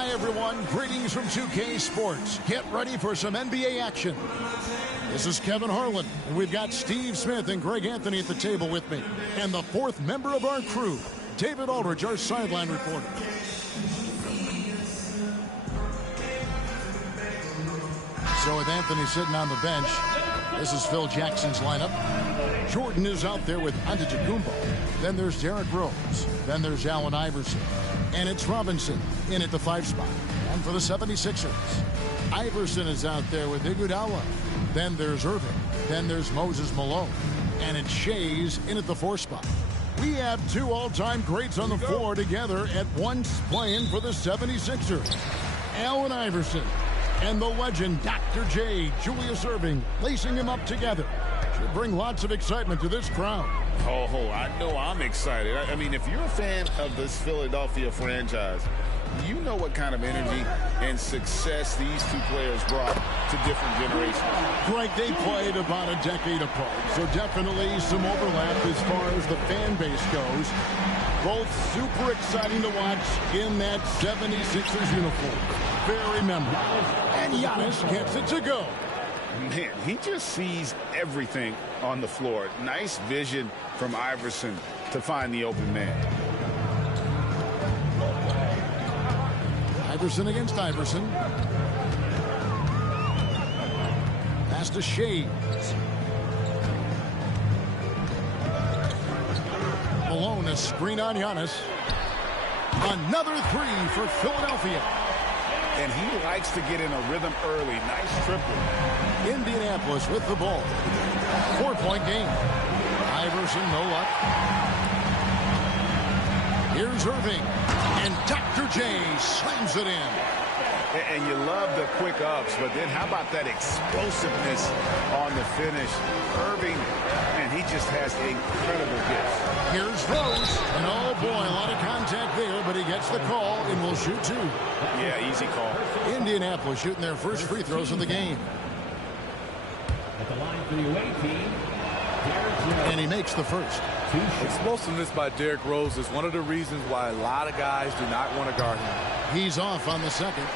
Hi, everyone. Greetings from 2K Sports. Get ready for some NBA action. This is Kevin Harlan, and we've got Steve Smith and Greg Anthony at the table with me. And the fourth member of our crew, David Aldridge, our sideline reporter. So with Anthony sitting on the bench, this is Phil Jackson's lineup. Jordan is out there with Antetokounmpo. Then there's Derrick Rose. Then there's Allen Iverson. And it's Robinson in at the 5 spot. And for the 76ers, Iverson is out there with Iguodala. Then there's Irving. Then there's Moses Malone. And it's Shea's in at the 4 spot. We have 2 all-time greats on the floor together at once playing for the 76ers. Allen Iverson and the legend Dr. J, Julius Irving, lacing him up together. Should bring lots of excitement to this crowd. Oh, I know I'm excited. I mean, if you're a fan of this Philadelphia franchise, you know what kind of energy and success these 2 players brought to different generations. Greg, they played about a decade apart, so definitely some overlap as far as the fan base goes. Both super exciting to watch in that 76ers uniform. Very memorable. And Giannis gets it to go. Man, he just sees everything on the floor. Nice vision from Iverson to find the open man. Iverson against Iverson. Pass to Shea. Malone, a screen on Giannis. Another 3 for Philadelphia. And he likes to get in a rhythm early. Nice triple. Indianapolis with the ball. 4-point game. Iverson, no luck. Here's Irving. And Dr. J slams it in. And you love the quick ups, but then how about that explosiveness on the finish? Irving, and he just has incredible gifts. Here's Rose. And oh boy, a lot of contact there, but he gets the call and will shoot 2. Yeah, easy call. Indianapolis shooting their first free throws of the game. At the line for the away team, and he makes the first. Explosiveness by Derrick Rose is one of the reasons why a lot of guys do not want to guard him. He's off on the second.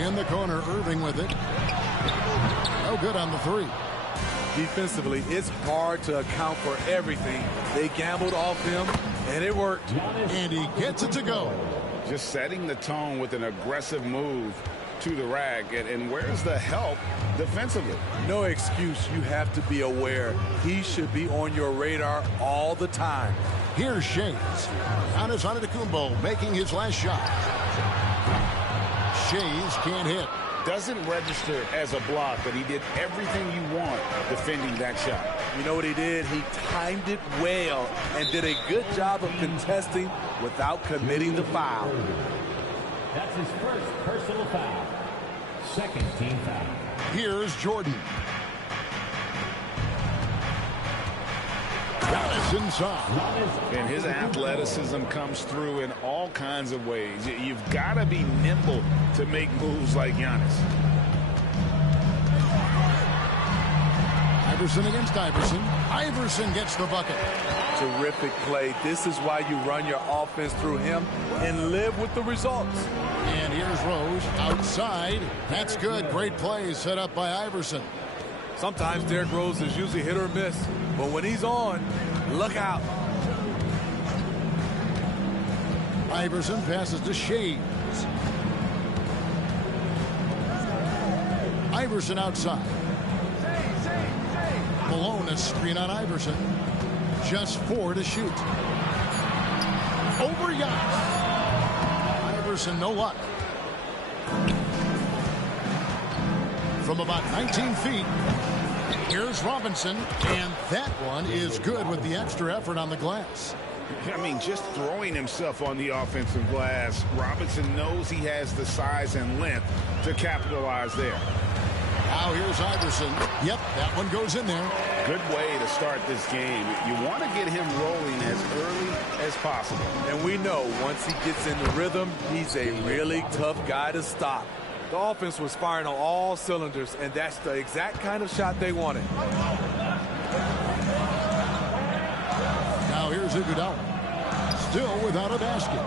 In the corner, Irving with it. No good on the 3. Defensively, it's hard to account for everything. They gambled off him, and it worked. And he gets it to go. Just setting the tone with an aggressive move to the rack. And where's the help defensively? No excuse. You have to be aware. He should be on your radar all the time. Here's Shea's. Giannis Antetokounmpo making his last shot. Shea's can't hit. Doesn't register as a block, but he did everything you want defending that shot. You know what he did? He timed it well and did a good job of contesting without committing the foul. that's his first personal foul. Second team foul. Here's Jordan. Giannis inside. And his athleticism comes through in all kinds of ways. You've got to be nimble to make moves like Giannis. Iverson against Iverson. Iverson gets the bucket. Terrific play. This is why you run your offense through him and live with the results. And here's Rose outside. That's good. Great play set up by Iverson. Sometimes Derrick Rose is usually hit or miss, but when he's on, look out. Iverson passes to Shea. Iverson outside. Malone, a screen on Iverson. Just 4 to shoot. Over Giannis. Iverson, no luck. From about 19 feet, here's Robinson, and that one is good with the extra effort on the glass. I mean, just throwing himself on the offensive glass. Robinson knows he has the size and length to capitalize there. Now here's Iverson. Yep, that one goes in there. Good way to start this game. You want to get him rolling as early as possible. And we know once he gets in the rhythm, he's a really tough guy to stop. The offense was firing on all cylinders, and that's the exact kind of shot they wanted. Now here's Iguodala. still without a basket.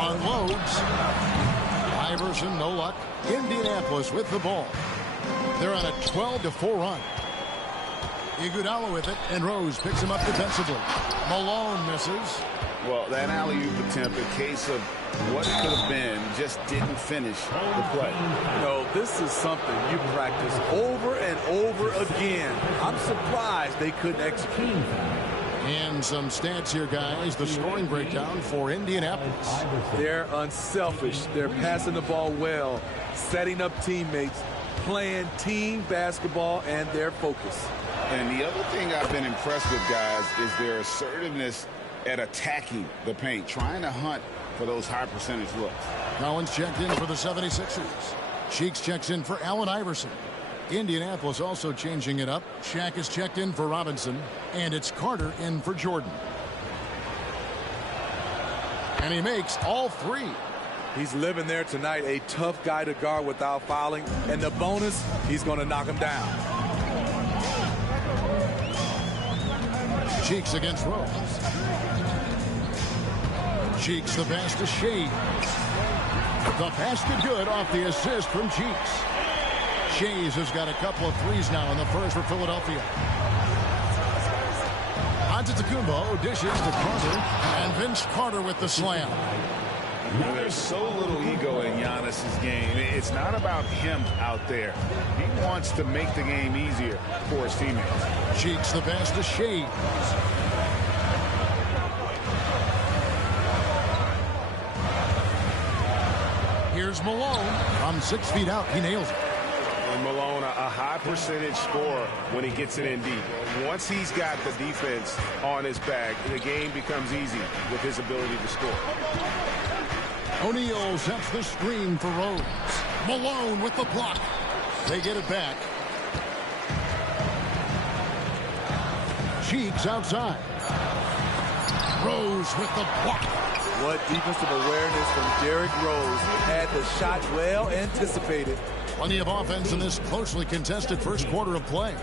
Unloads. Iverson, no luck. Indianapolis with the ball. They're on a 12-4 run. Iguodala with it, and Rose picks him up defensively. Malone misses. Well, that alley-oop attempt, a case of what could have been, just didn't finish the play. No, this is something you practice over and over again. I'm surprised they couldn't execute. And some stats here, guys. The scoring breakdown for Indianapolis. They're unselfish. They're passing the ball well, setting up teammates, playing team basketball, and their focus. And the other thing I've been impressed with, guys, is their assertiveness at attacking the paint, trying to hunt for those high percentage looks. Collins checked in for the 76ers. Cheeks checks in for Allen Iverson. Indianapolis also changing it up. Shaq is checked in for Robinson, and it's Carter in for Jordan. And he makes all three. He's living there tonight, a tough guy to guard without fouling, and the bonus, he's going to knock him down. Cheeks against Rose. Cheeks the pass to Shea. The basket good off the assist from Cheeks. Shays has got a couple of threes now in the first for Philadelphia. Antetokounmpo dishes to Carter, and Vince Carter with the slam. There's so little ego in Giannis's game. It's not about him out there. He wants to make the game easier for his teammates. Cheeks the pass to Shea. Here's Malone. From 6 feet out, he nails it. And Malone, a high percentage scorer when he gets it in deep. Once he's got the defense on his back, the game becomes easy with his ability to score. O'Neal sets the screen for Rose. Malone with the block. They get it back. Cheeks outside. Rose with the block. What defensive awareness from Derrick Rose. Had the shot well anticipated. Plenty of offense in this closely contested first quarter of play.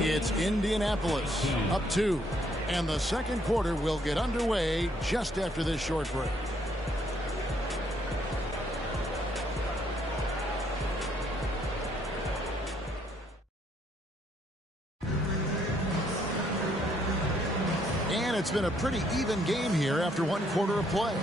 It's Indianapolis up 2. And the second quarter will get underway just after this short break. And it's been a pretty even game here after one quarter of play.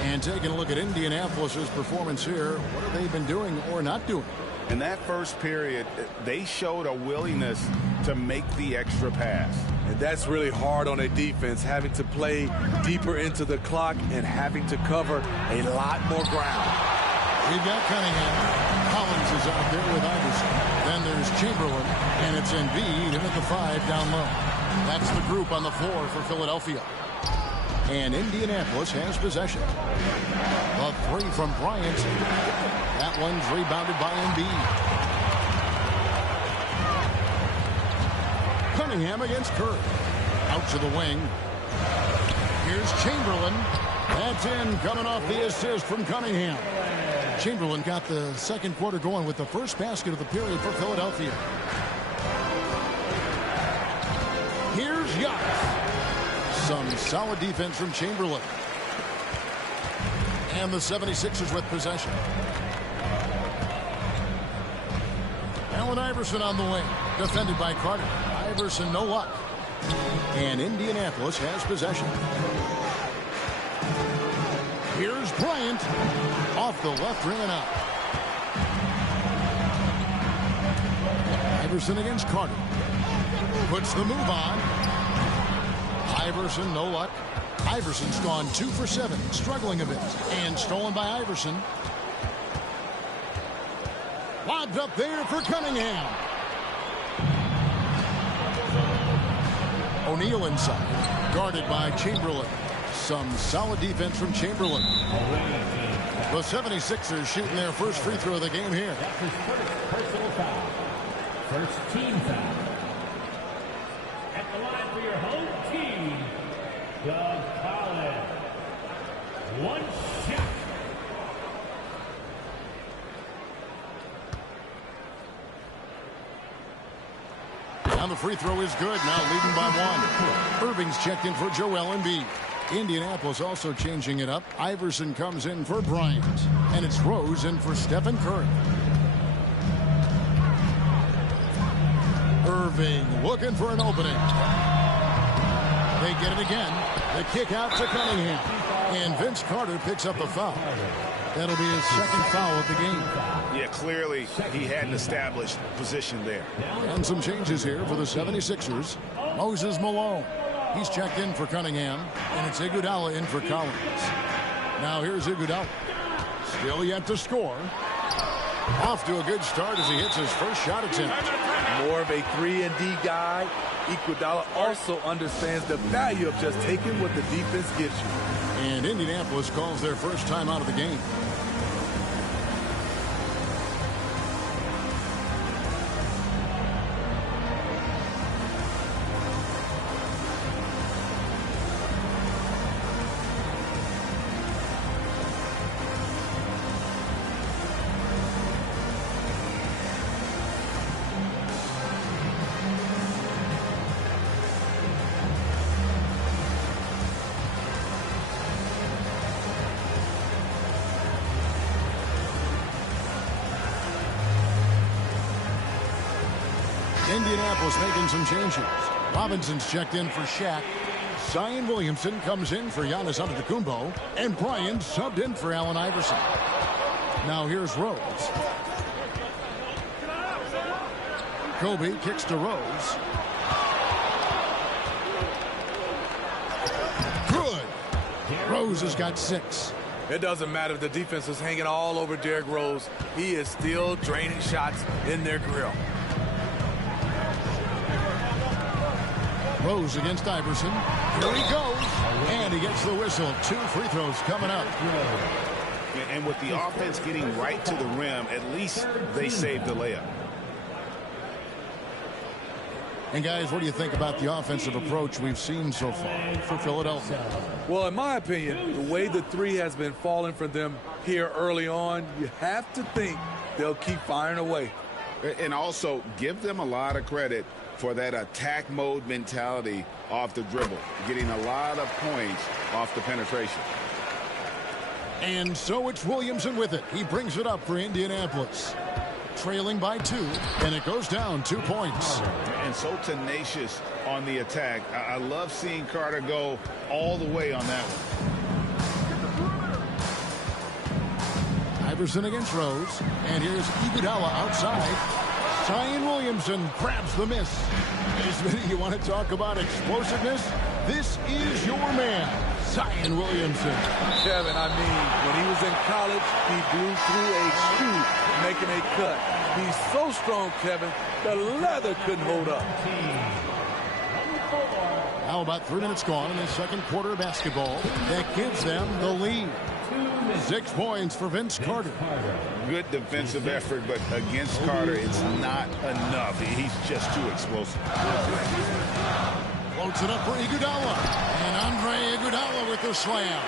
And taking a look at Indianapolis's performance here, what have they been doing or not doing? In that first period, they showed a willingness to make the extra pass. And that's really hard on a defense, having to play deeper into the clock and having to cover a lot more ground. We've got Cunningham. Collins is out there with Iverson. Then there's Chamberlain, and it's Embiid in at the 5 down low. That's the group on the floor for Philadelphia. And Indianapolis has possession. The 3 from Bryant. That one's rebounded by Embiid. Cunningham against Curry. Out to the wing. Here's Chamberlain. That's in, coming off the assist from Cunningham. Chamberlain got the second quarter going with the first basket of the period for Philadelphia. Here's Giannis. Some solid defense from Chamberlain. And the 76ers with possession. Allen Iverson on the wing. Defended by Carter. Iverson no luck. And Indianapolis has possession. Here's Bryant. Off the left ring and out. Iverson against Carter. Puts the move on. Iverson, no luck. Iverson's gone 2 for 7, struggling a bit. And stolen by Iverson. Lobbed up there for Cunningham. O'Neal inside. Guarded by Chamberlain. Some solid defense from Chamberlain. The 76ers shooting their first free throw of the game here. That's his first personal foul. First team foul. At the line for your home team, Doug Collins. One shot. And the free throw is good. Now leading by 1. Irving's checked in for Joel Embiid. Indianapolis also changing it up. Iverson comes in for Bryant. And it's Rose in for Stephen Curry. Irving looking for an opening. They get it again. The kick out to Cunningham. And Vince Carter picks up the foul. That'll be his second foul of the game. Yeah, clearly he had an established position there. And some changes here for the 76ers. Moses Malone. He's checked in for Cunningham. And it's Iguodala in for Collins. Now here's Iguodala. Still yet to score. Off to a good start as he hits his first shot attempt. More of a 3-and-D guy. Iguodala also understands the value of just taking what the defense gives you. And Indianapolis calls their first time out of the game. Indianapolis making some changes. Robinson's checked in for Shaq. Zion Williamson comes in for Giannis Antetokounmpo. And Bryant subbed in for Allen Iverson. Now here's Rose. Kobe kicks to Rose. Good. Rose has got 6. It doesn't matter if the defense is hanging all over Derrick Rose. He is still draining shots in their grill. Rose against Iverson. Here he goes. And he gets the whistle. 2 free throws coming up. And with the offense getting right to the rim, at least they saved the layup. And guys, what do you think about the offensive approach we've seen so far for Philadelphia? Well, in my opinion, the way the 3 has been falling for them here early on, you have to think they'll keep firing away. And also give them a lot of credit for that attack mode mentality off the dribble, getting a lot of points off the penetration. And so it's Williamson with it. He brings it up for Indianapolis. Trailing by 2, and it goes down 2 points. And so tenacious on the attack. I love seeing Carter go all the way on that one. Iverson against Rose, and here's Iguodala outside. Zion Williamson grabs the miss. Smitty, you want to talk about explosiveness? This is your man, Zion Williamson. Kevin, I mean, when he was in college, he blew through a shoe making a cut. He's so strong, Kevin, the leather couldn't hold up. Now about 3 minutes gone in the second quarter of basketball. That gives them the lead. 6 points for Vince Carter. Good defensive effort, but against Carter, it's not enough. He's just too explosive. Floats it up for Iguodala. And Andre Iguodala with the slam.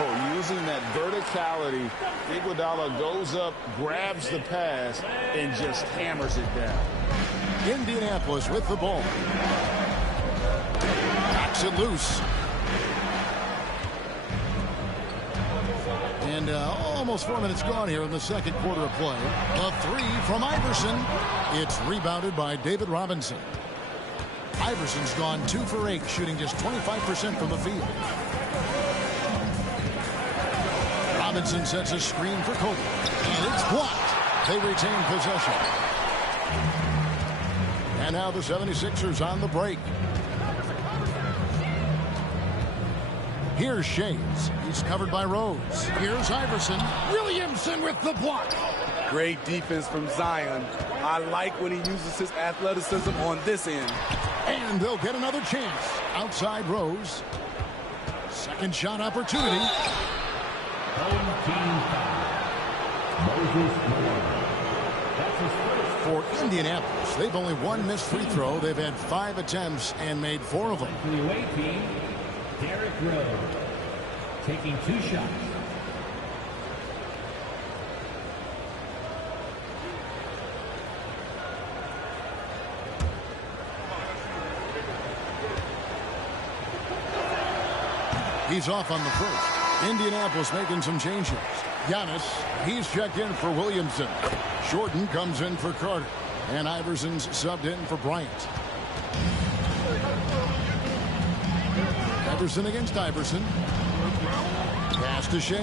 Oh, using that verticality, Iguodala goes up, grabs the pass, and just hammers it down. Indianapolis with the ball. Knocks it loose. And almost 4 minutes gone here in the second quarter of play. A 3 from Iverson. It's rebounded by David Robinson. Iverson's gone 2 for 8, shooting just 25% from the field. Robinson sets a screen for Kobe. And it's blocked. They retain possession. And now the 76ers on the break. Here's Shays. He's covered by Rose. Here's Iverson. Williamson with the block. Great defense from Zion. I like when he uses his athleticism on this end. And they'll get another chance. Outside Rose. Second shot opportunity. Home team foul. Moses Malone. That's his first. For Indianapolis, they've only 1 missed free throw. They've had 5 attempts and made 4 of them. For the away team, Derrick Rose taking 2 shots. He's off on the first. Indianapolis making some changes. Giannis, he's checked in for Williamson. Jordan comes in for Carter. And Iverson's subbed in for Bryant. Iverson against Iverson. Pass to Shays.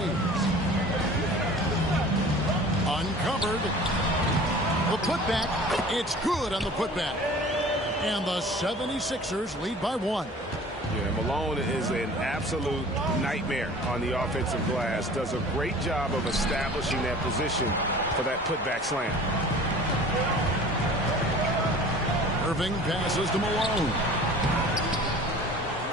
Uncovered. The putback. It's good on the putback. And the 76ers lead by 1. Yeah, Malone is an absolute nightmare on the offensive glass. Does a great job of establishing that position for that putback slam. Irving passes to Malone.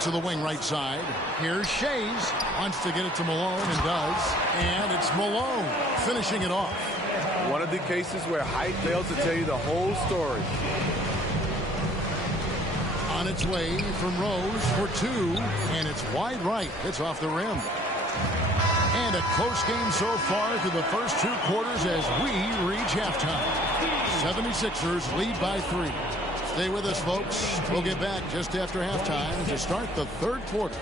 To the wing right side. Here's Shays. Wants to get it to Malone and does. And it's Malone finishing it off. One of the cases where height fails to tell you the whole story. On its way from Rose for 2. And it's wide right. It's off the rim. And a close game so far through the first 2 quarters as we reach halftime. 76ers lead by 3. Stay with us, folks. We'll get back just after halftime to start the 3rd quarter.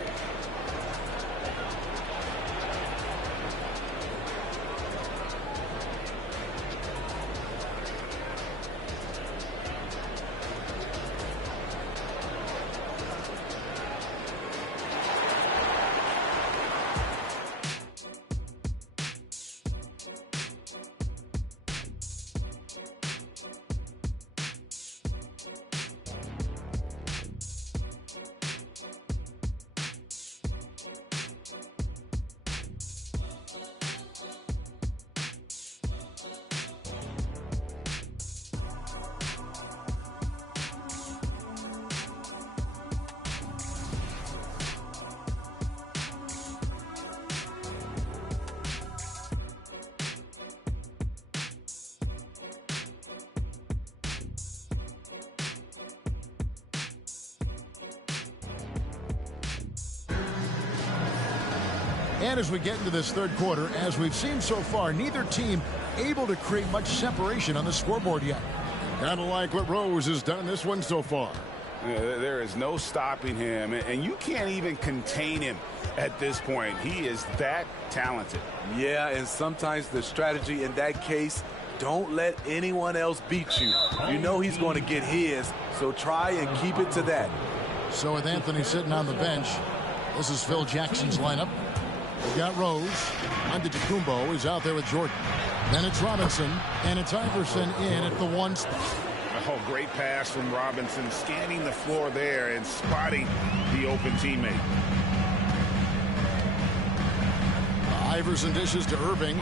And as we get into this 3rd quarter, as we've seen so far, neither team able to create much separation on the scoreboard yet. Kind of like what Rose has done this one so far. Yeah, there is no stopping him, and you can't even contain him at this point. He is that talented. Yeah, and sometimes the strategy in that case, don't let anyone else beat you. You know he's going to get his, so try and keep it to that. So with Anthony sitting on the bench, this is Phil Jackson's lineup. We've got Rose. Antetokounmpo is out there with Jordan. Then it's Robinson, and it's Iverson in at the 1 spot. Oh, great pass from Robinson, scanning the floor there and spotting the open teammate. Iverson dishes to Irving.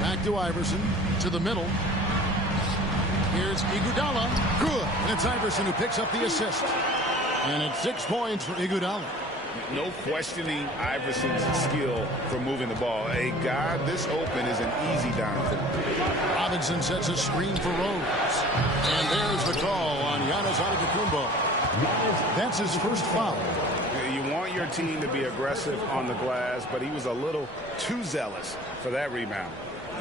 Back to Iverson, to the middle. Here's Iguodala. Good. And it's Iverson who picks up the assist. And it's 6 points for Iguodala. No questioning Iverson's skill for moving the ball. A guy this open is an easy down for him. Robinson sets a screen for Rose. And there's the call on Giannis Antetokounmpo. That's his first foul. You want your team to be aggressive on the glass, but he was a little too zealous for that rebound.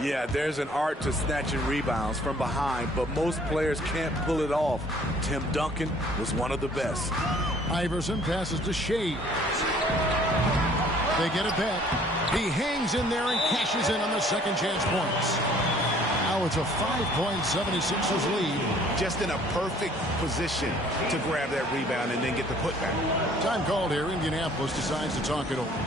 Yeah, there's an art to snatching rebounds from behind, but most players can't pull it off. Tim Duncan was one of the best. Iverson passes to Shays. They get it back. He hangs in there and cashes in on the second chance points. Now it's a 5-point 76ers lead. Just in a perfect position to grab that rebound and then get the putback. Time called here. Indianapolis decides to talk it over.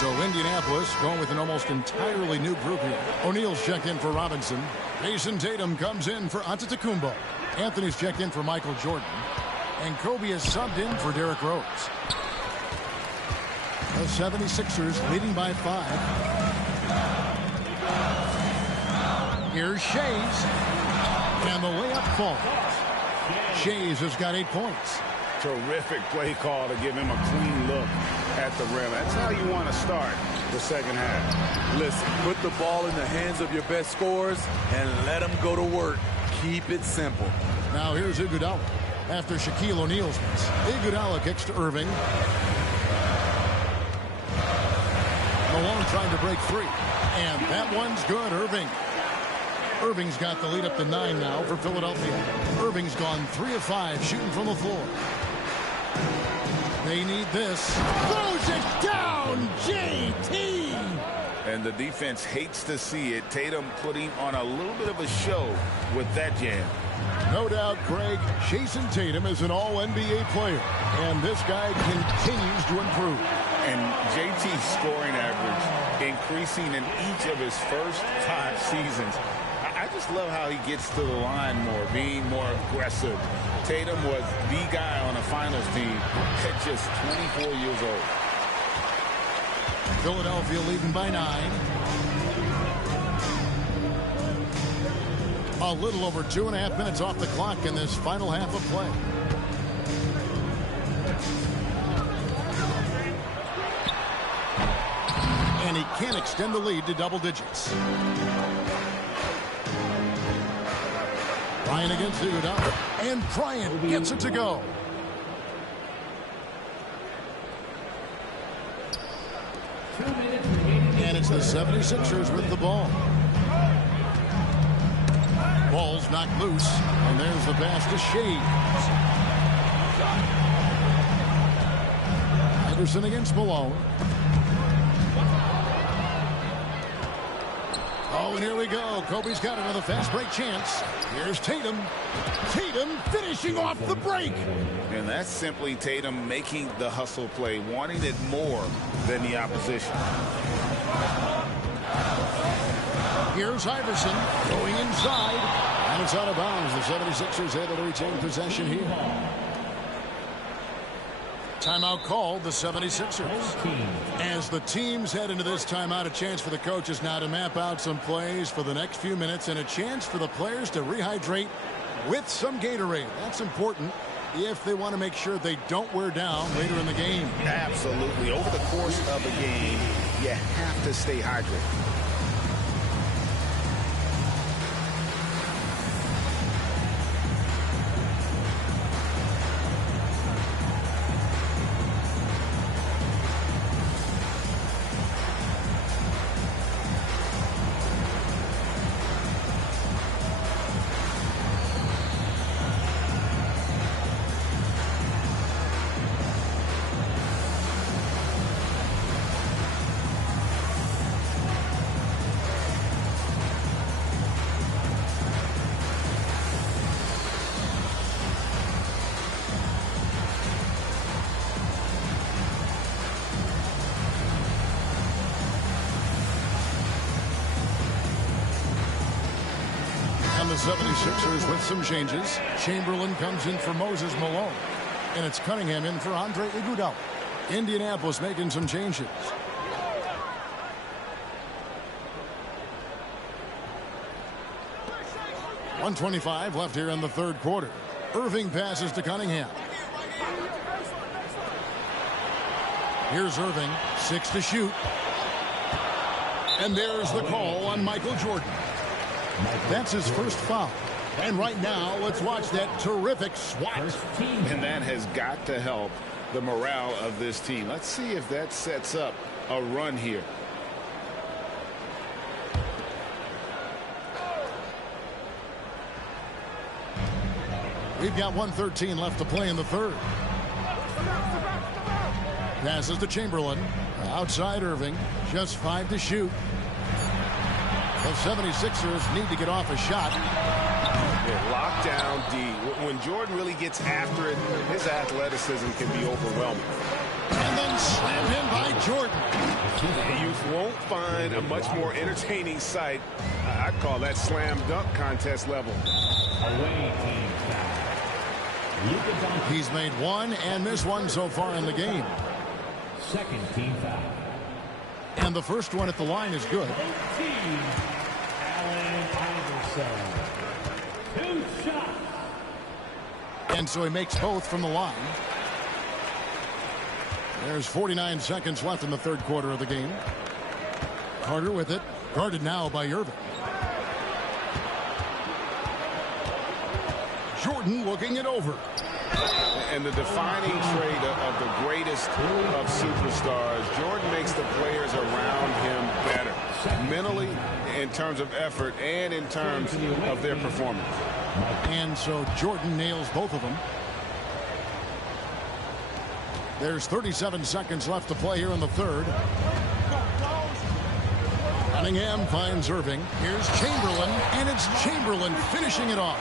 So Indianapolis going with an almost entirely new group here. O'Neal's checked in for Robinson. Jason Tatum comes in for Antetokounmpo. Anthony's checked in for Michael Jordan. And Kobe is subbed in for Derrick Rose. The 76ers leading by 5. Here's Shays. And the layup falls. Shays has got 8 points. Terrific play call to give him a clean look at the rim. That's how you want to start the second half. Listen, put the ball in the hands of your best scorers and let them go to work. Keep it simple. Now here's Iguodala after Shaquille O'Neal's miss. Iguodala kicks to Irving. Malone trying to break free. And that one's good. Irving's got the lead up to 9 now for Philadelphia. Irving's gone 3 of 5 shooting from the floor. They need this. Throws it down, JT! And the defense hates to see it. Tatum putting on a little bit of a show with that jam. No doubt, Greg, Jason Tatum is an all-NBA player. And this guy continues to improve. And JT's scoring average increasing in each of his first 5 seasons. I just love how he gets to the line more, being more aggressive. Tatum was the guy on a finals team at just 24 years old. Philadelphia leading by 9. A little over 2.5 minutes off the clock in this final half of play. And he can't extend the lead to double digits. Bryant against Iguodala. And Bryant gets it to go. And it's the 76ers with the ball. Ball's knocked loose. And there's the pass to Shades. Anderson against Malone. Oh, and here we go. Kobe's got another fast break chance. Here's Tatum. Tatum finishing off the break. And that's simply Tatum making the hustle play, wanting it more than the opposition. Here's Iverson going inside. And it's out of bounds. The 76ers able to retain possession here. Timeout called, the 76ers. As the teams head into this timeout, a chance for the coaches now to map out some plays for the next few minutes and a chance for the players to rehydrate with some Gatorade. That's important if they want to make sure they don't wear down later in the game. Absolutely. Over the course of a game, you have to stay hydrated. The 76ers with some changes. Chamberlain comes in for Moses Malone. And it's Cunningham in for Andre Iguodala. Indianapolis making some changes. .125 left here in the third quarter. Irving passes to Cunningham. Here's Irving. 6 to shoot. And there's the call on Michael Jordan. That's his first foul. And right now, let's watch that terrific swat. And that has got to help the morale of this team. Let's see if that sets up a run here. We've got 1:13 left to play in the third. Passes to Chamberlain. Outside Irving. Just 5 to shoot. The 76ers need to get off a shot. Yeah, lock down D. When Jordan really gets after it, his athleticism can be overwhelming. And then slammed in by Jordan. You won't find a much more entertaining sight. I'd call that slam dunk contest level. Away team foul. He's made one and missed one so far in the game. Second team foul. And the first one at the line is good. Team Allen Iverson. 2 shots. And so he makes both from the line. There's 49 seconds left in the third quarter of the game. Carter with it. Guarded now by Irving. Jordan looking it over. And the defining trait of the greatest of superstars, Jordan makes the players around him better. Mentally, in terms of effort, and in terms of their performance. And so Jordan nails both of them. There's 37 seconds left to play here in the third. Cunningham finds Irving. Here's Chamberlain, and it's Chamberlain finishing it off.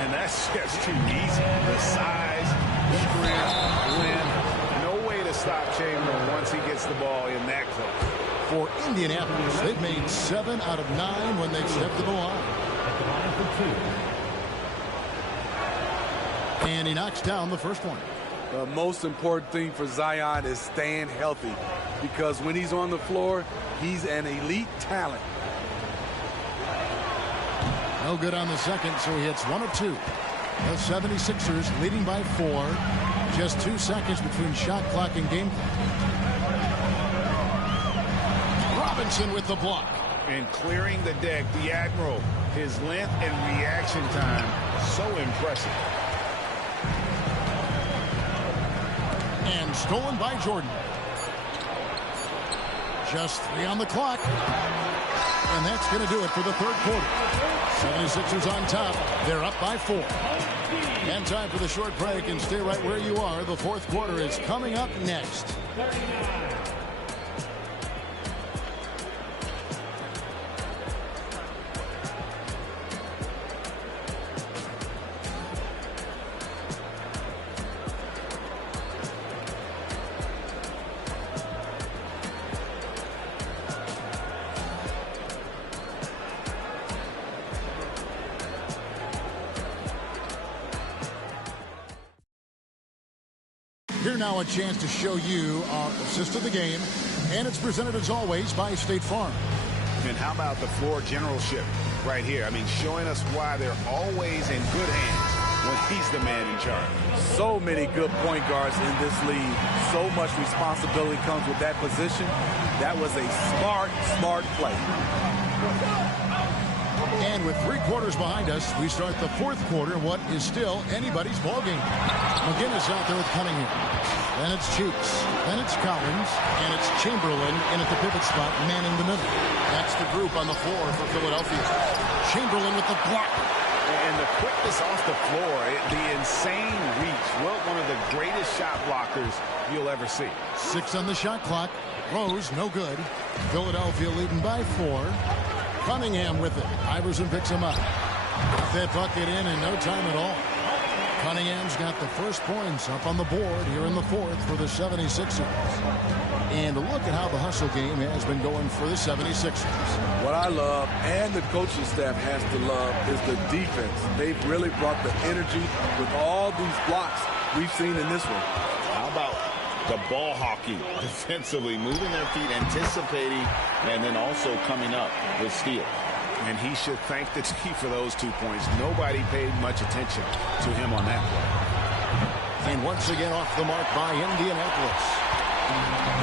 And that's just too easy. The size, strength, length. No way to stop Chamberlain once he gets the ball in that close. For Indianapolis, they've made 7 out of 9 when they've stepped to the line. At the line for 2. And he knocks down the first one. The most important thing for Zion is staying healthy, because when he's on the floor, he's an elite talent. No good on the second, so he hits 1 of 2. The 76ers leading by 4. Just 2 seconds between shot clock and game clock. Robinson with the block. And clearing the deck, the Admiral. His length and reaction time, so impressive. And stolen by Jordan. Just 3 on the clock. And that's going to do it for the third quarter. 76ers on top. They're up by 4. And time for the short break, and stay right where you are. The fourth quarter is coming up next. 39. Here now a chance to show you our assist of the game, and it's presented as always by State Farm. And how about the floor generalship right here? I mean, showing us why they're always in good hands when he's the man in charge. So many good point guards in this league. So much responsibility comes with that position. That was a smart play. And with 3 quarters behind us, we start the fourth quarter, what is still anybody's ballgame. McGinnis out there with Cunningham. Then it's Cheeks. Then it's Collins. And it's Chamberlain in at the pivot spot, manning the middle. That's the group on the floor for Philadelphia. Chamberlain with the block. And the quickness off the floor, the insane reach. Well, one of the greatest shot blockers you'll ever see. 6 on the shot clock. Rose, no good. Philadelphia leading by 4. Cunningham with it. Iverson picks him up. Got that bucket in no time at all. Cunningham's got the first points up on the board here in the fourth for the 76ers. And look at how the hustle game has been going for the 76ers. What I love, and the coaching staff has to love, is the defense. They've really brought the energy with all these blocks we've seen in this one. How about the ball hockey defensively, moving their feet, anticipating, and then also coming up with steals. And he should thank the team for those 2 points. Nobody paid much attention to him on that play. And once again off the mark by Indianapolis.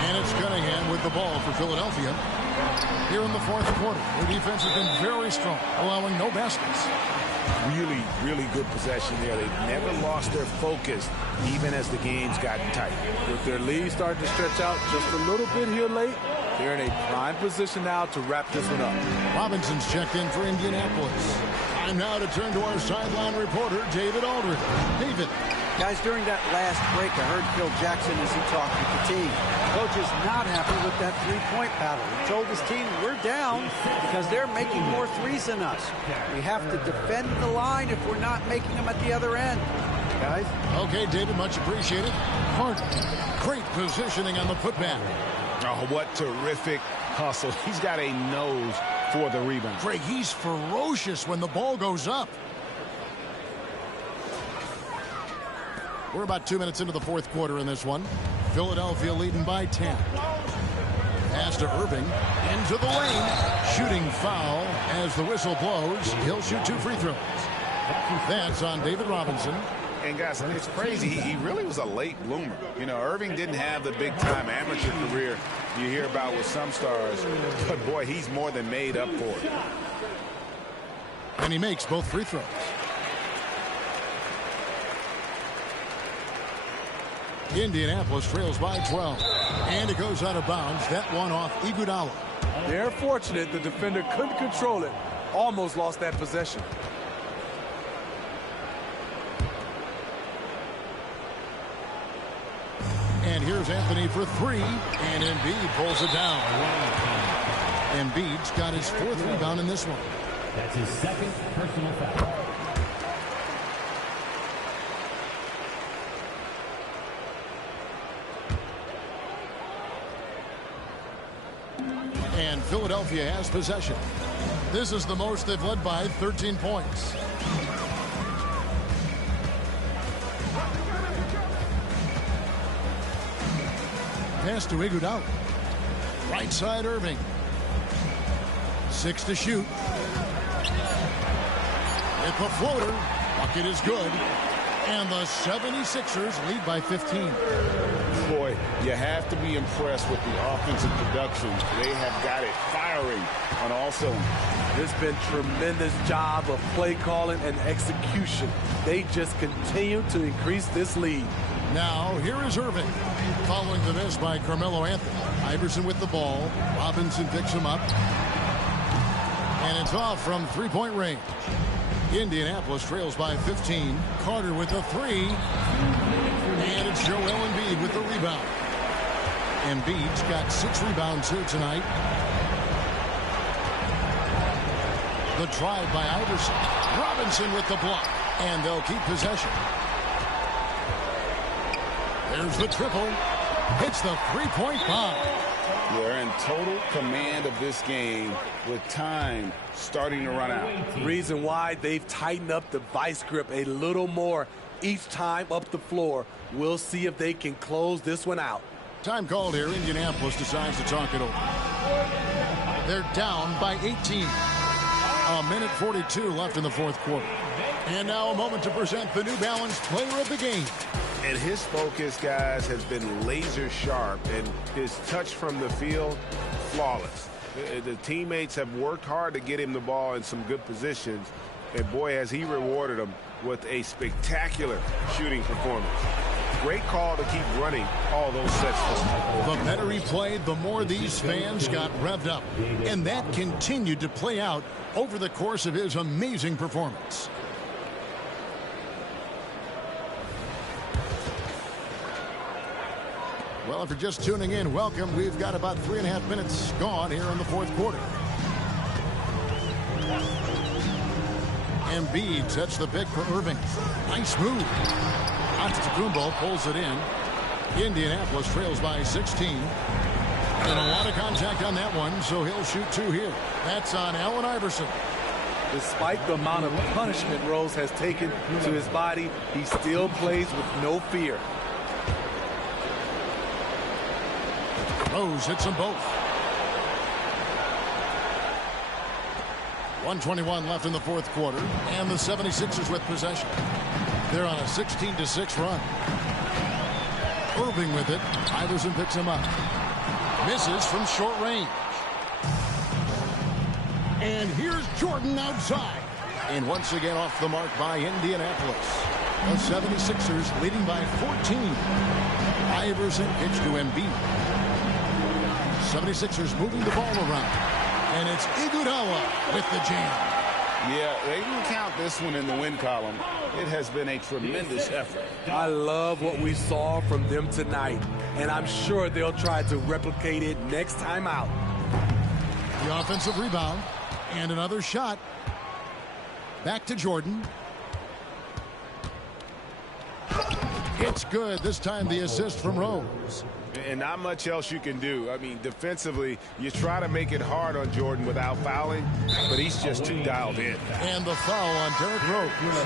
And it's Cunningham with the ball for Philadelphia. Here in the fourth quarter, their defense has been very strong, allowing no baskets. Really good possession there. They've never lost their focus, even as the game's gotten tight. With their lead starting to stretch out just a little bit here late, they're in a prime position now to wrap this one up. Robinson's checked in for Indianapolis. Time now to turn to our sideline reporter, David Aldridge. David. Guys, during that last break, I heard Phil Jackson as he talked with the team. Coach is not happy with that three-point battle. He told his team, we're down because they're making more threes than us. We have to defend the line if we're not making them at the other end. Guys? Okay, David, much appreciated. Harden, great positioning on the putback. Oh, what terrific hustle. He's got a nose for the rebound. Greg, he's ferocious when the ball goes up. We're about 2 minutes into the fourth quarter in this one. Philadelphia leading by 10. Pass to Irving. Into the lane. Shooting foul as the whistle blows. He'll shoot 2 free throws. That's on David Robinson. And guys, it's crazy. He really was a late bloomer. You know, Irving didn't have the big-time amateur career you hear about with some stars. But, boy, he's more than made up for it. And he makes both free throws. Indianapolis trails by 12. And it goes out of bounds. That one off Iguodala. They're fortunate the defender couldn't control it. Almost lost that possession. And here's Anthony for 3. And Embiid pulls it down. Embiid's got his 4th rebound in this one. That's his 2nd personal foul. And Philadelphia has possession. This is the most they've led by 13 points. Pass to Iguodala. Right side Irving. 6 to shoot. With the floater. Bucket is good. And the 76ers lead by 15. Boy, you have to be impressed with the offensive production. They have got it firing on all cylinders. It's been tremendous job of play calling and execution. They just continue to increase this lead. Now, here is Irving. Following the miss by Carmelo Anthony. Iverson with the ball. Robinson picks him up. And it's off from 3-point range. Indianapolis trails by 15. Carter with a 3. And it's Joel Embiid with the rebound. Embiid's got 6 rebounds here tonight. The drive by Iverson. Robinson with the block. And they'll keep possession. There's the triple. Hits the 3-point bomb. They're in total command of this game with time starting to run out. Reason why they've tightened up the vice grip a little more each time up the floor. We'll see if they can close this one out. Time called here. Indianapolis decides to talk it over. They're down by 18. A minute 42 left in the 4th quarter. And now a moment to present the New Balance Player of the Game. And his focus, guys, has been laser sharp, and his touch from the field, flawless. The teammates have worked hard to get him the ball in some good positions, and boy, has he rewarded them with a spectacular shooting performance. Great call to keep running all those sets. The better he played, the more these fans got revved up. And that continued to play out over the course of his amazing performance. Well, if you're just tuning in, welcome. We've got about 3.5 minutes gone here in the 4th quarter. Embiid sets the pick for Irving. Nice move. Antetokounmpo pulls it in. Indianapolis trails by 16. And a lot of contact on that one, so he'll shoot 2 here. That's on Allen Iverson. Despite the amount of punishment Rose has taken to his body, he still plays with no fear. Rose hits them both. 1:21 left in the 4th quarter, and the 76ers with possession. They're on a 16-6 run. Irving with it. Iverson picks him up. Misses from short range. And here's Jordan outside. And once again off the mark by Indianapolis. The 76ers leading by 14. Iverson pitch to Embiid. 76ers moving the ball around. And it's Iguodala with the jam. Yeah, they didn't count this one in the win column. It has been a tremendous effort. I love what we saw from them tonight, and I'm sure they'll try to replicate it next time out. The offensive rebound and another shot. Back to Jordan. It's good. This time the assist from Rose. And not much else you can do. I mean, defensively, you try to make it hard on Jordan without fouling, but he's just too dialed in. And the foul on Derrick Rose.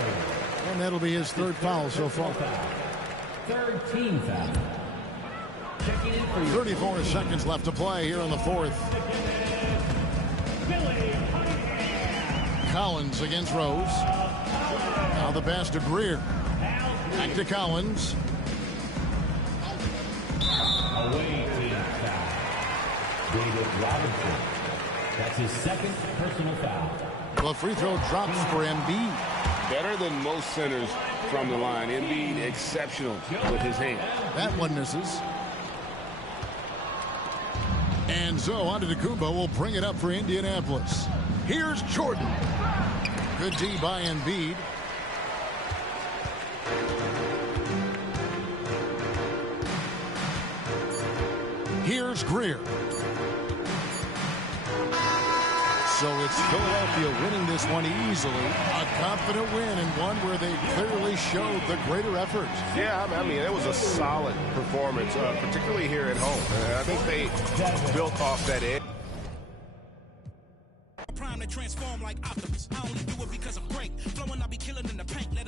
And that'll be his 3rd foul so far. 13 foul. Checking in for you. 34 seconds left to play here in the fourth. Collins against Rose. Now the pass to Greer. Back to Collins. Away team foul. David Robinson. That's his second personal foul. The free throw drops for Embiid. Better than most centers from the line. Embiid exceptional with his hand. That one misses. And so Antetokounmpo will bring it up for Indianapolis. Here's Jordan. Good D by Embiid. Here's Greer. So it's Philadelphia winning this one easily. A confident win and one where they clearly showed the greater effort. Yeah, I mean, it was a solid performance, particularly here at home. I think they built off that edge. Prime to transform like Optimus. I only do it because I'm great. Flowing, I'll be killing in the paint. Let